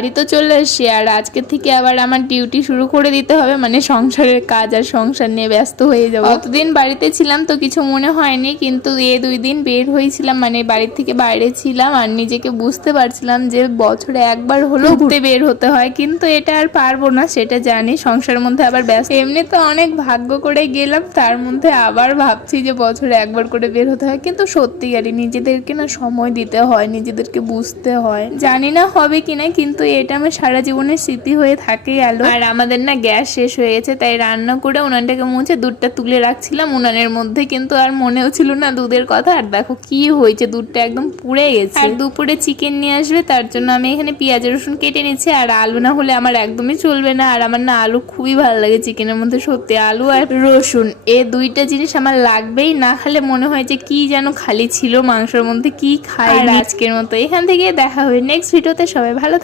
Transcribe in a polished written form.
বাড়ি তো চলে এসেছি আর আজকে থেকে আবার আমার ডিউটি শুরু করে দিতে হবে, মানে সংসারের কাজ আর সংসার নিয়ে ব্যস্ত হয়ে যাবো। অতদিন বাড়িতে ছিলাম তো কিছু মনে হয়নি, কিন্তু 2 দিন বের হয়েছিলাম, মানে বাড়ির থেকে বাইরে ছিলাম আর নিজেকে বুঝতে পারছিলাম যে বছরে একবার হলেও ঘুরতে বের হতে হয়, কিন্তু এটা আর পারবো না সেটা জানি। সংসারের মধ্যে আবার ব্যস্ত, এমনি তো অনেক ভাগ্য করে গেলাম, তার মধ্যে আবার ভাবছি যে বছরে একবার করে বের হতে হয়। কিন্তু সত্যিকারই নিজেদেরকে না সময় দিতে হয়, নিজেদেরকে বুঝতে হয়। জানি না হবে কিনা, কিন্তু এটা আমার সারা জীবনের স্মৃতি হয়ে থাকে গেল। আর আমাদের না গ্যাস শেষ হয়ে গেছে, তাই রান্না করে উনানটাকে মুছে দুধটা তুলে রাখছিলাম উনানের মধ্যে, কিন্তু আর মনেও ছিল না দুধের কথা। আর দেখো কি হয়েছে, দুধটা একদম পুড়ে গেছে। আর দুপুরে চিকেন নিয়ে আসবে, তার জন্য আমি এখানে পেঁয়াজ রসুন কেটে নিচ্ছি। আর আলু না হলে আমার একদমই চলবে না, আর আমার না আলু খুবই ভালো লাগে চিকেনের মধ্যে, সত্যি আলু আর রসুন এই দুইটা জিনিস আমার লাগবেই, না খেলে মনে হয় যে কি যেন খালি ছিল মাংসের মধ্যে, কি খাই। আজকের মতো এখান থেকে দেখা হবে নেক্সট ভিডিওতে, সবাই ভালো থাকবে।